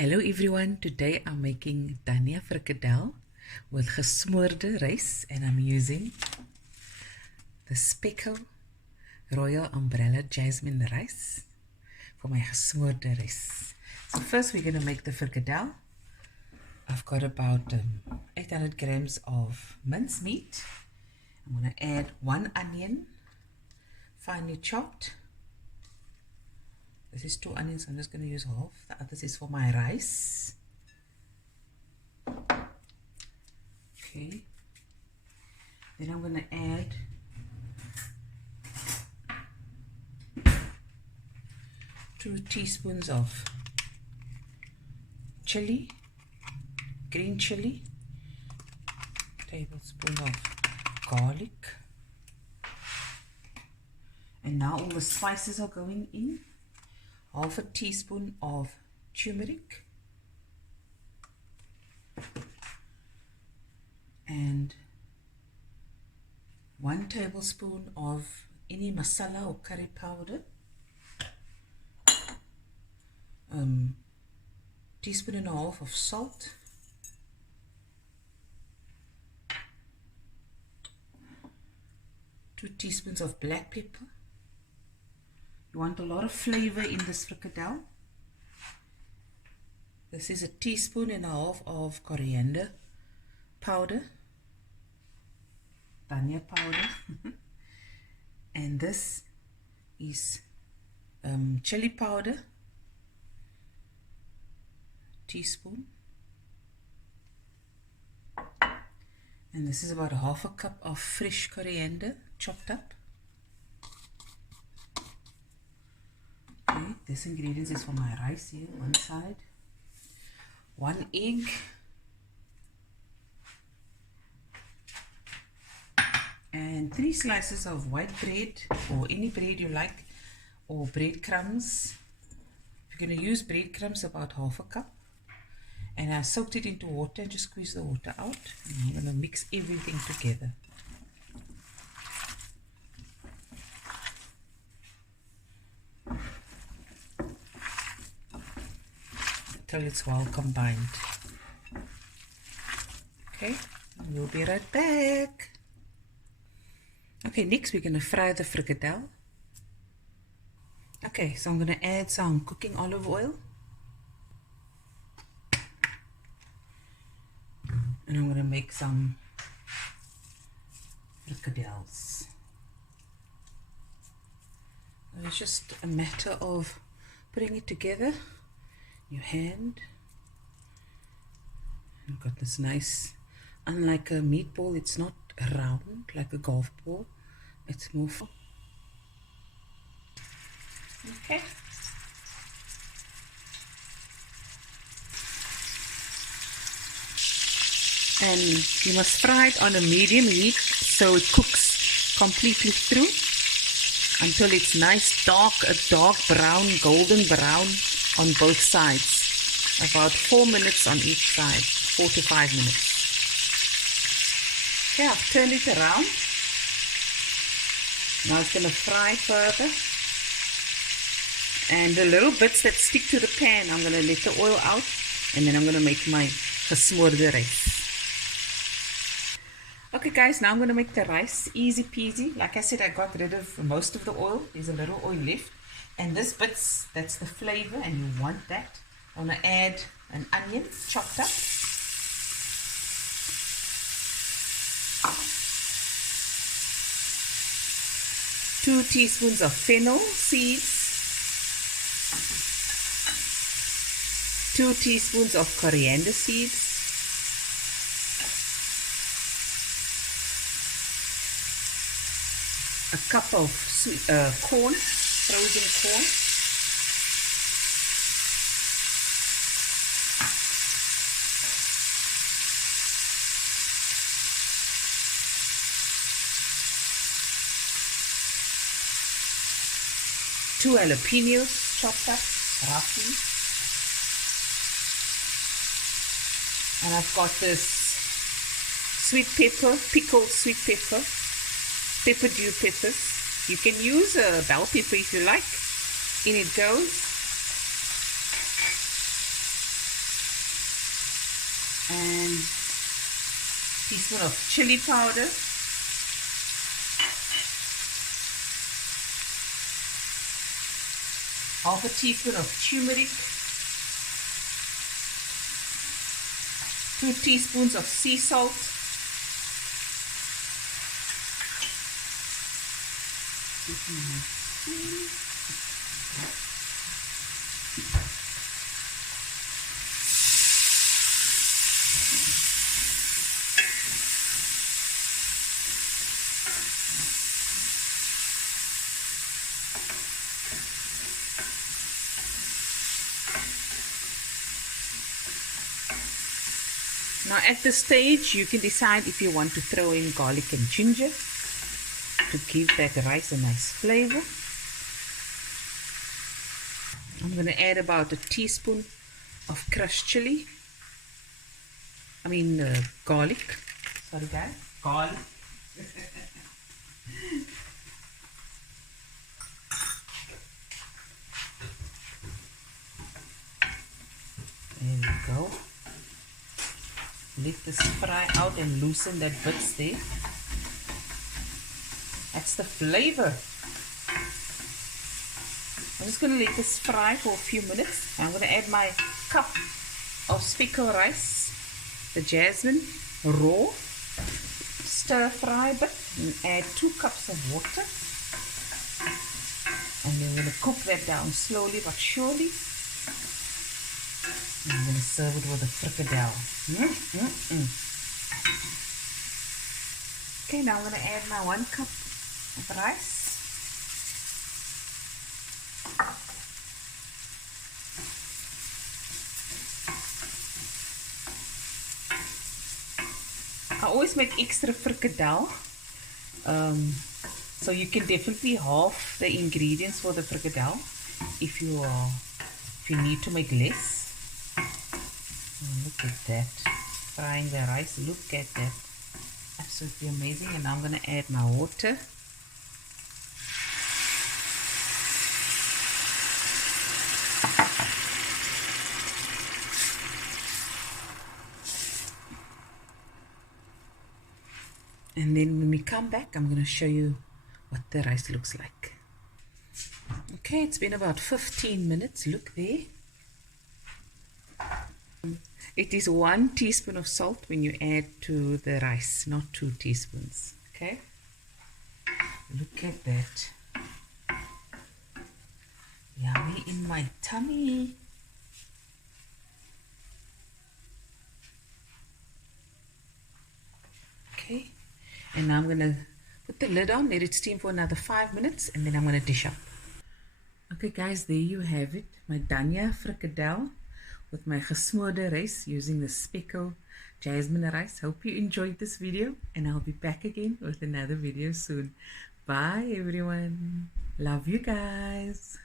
Hello everyone, today I'm making Dhanya Frikkadel with Gesmoorde rice and I'm using the Speckle Royal Umbrella Jasmine rice for my Gesmoorde rice. So first we're going to make the frikkadel. I've got about 800 grams of minced meat. I'm going to add 1 onion, finely chopped. This is 2 onions, I'm just going to use half. The others is for my rice. Okay. Then I'm going to add two teaspoons of chili, green chili, tablespoon of garlic. And now all the spices are going in. Half a teaspoon of turmeric and 1 tablespoon of any masala or curry powder, teaspoon and a half of salt, two teaspoons of black pepper. You want a lot of flavor in this frikkadel. This is a teaspoon and a half of coriander powder, Dhanya powder, and this is chili powder, teaspoon, and this is about half a cup of fresh coriander chopped up. Okay, this ingredients is for my rice here, one side. 1 egg. And 3 slices of white bread, or any bread you like, or breadcrumbs. If you're going to use breadcrumbs, about half a cup. And I soaked it into water and just squeeze the water out. And I'm going to mix everything together. Till it's well combined. Okay, we'll be right back. Okay, next we're going to fry the frikkadel. Okay, so I'm going to add some cooking olive oil. And I'm going to make some frikkadels. It's just a matter of putting it together. Your hand. You've got this nice, unlike a meatball, it's not round like a golf ball, it's more full. Okay. And you must fry it on a medium heat so it cooks completely through until it's nice a dark brown, golden brown on both sides. About 4 minutes on each side, 4 to 5 minutes. Okay, I've turned it around. Now it's going to fry further. And the little bits that stick to the pan, I'm going to let the oil out, and then I'm going to make my gesmoorde rice. Okay guys, now I'm going to make the rice, easy peasy. Like I said, I got rid of most of the oil. There's a little oil left. And this bits, that's the flavor, and you want that. I'm going to add an onion chopped up. 2 teaspoons of fennel seeds. 2 teaspoons of coriander seeds. A cup of corn, frozen corn. Two jalapenos chopped up roughly. And I've got this sweet pepper, pickled sweet pepper, pepper dew peppers. You can use a bell pepper if you like. In it goes. and teaspoon of chili powder, half a teaspoon of turmeric, 2 teaspoons of sea salt, Now at this stage you can decide if you want to throw in garlic and ginger to give that rice a nice flavor. I'm going to add about a teaspoon of crushed chili. Garlic. Sorry guys, garlic. There we go. Let this fry out and loosen that bits there. That's the flavor. I'm just going to let this fry for a few minutes. I'm going to add my cup of speckled rice, the jasmine, raw. Stir fry a bit and add 2 cups of water. And then we're going to cook that down slowly but surely. I'm going to serve it with a frikadel. Okay, now I'm going to add my 1 cup of rice. I always make extra frikadel. So you can definitely halve the ingredients for the frikadel if you need to make less. Look at that, frying the rice. Look at that, absolutely amazing. And now I'm going to add my water. And then when we come back, I'm going to show you what the rice looks like. Okay, it's been about 15 minutes. Look there. It is 1 teaspoon of salt when you add to the rice, not 2 teaspoons. Okay? Look at that. Yummy in my tummy. Okay. And now I'm going to put the lid on, let it steam for another 5 minutes, and then I'm going to dish up. Okay guys, there you have it. My Dhanya Frikkadel with my gesmoorde rice using the speckled jasmine rice. Hope you enjoyed this video, and I'll be back again with another video soon. Bye everyone. Love you guys.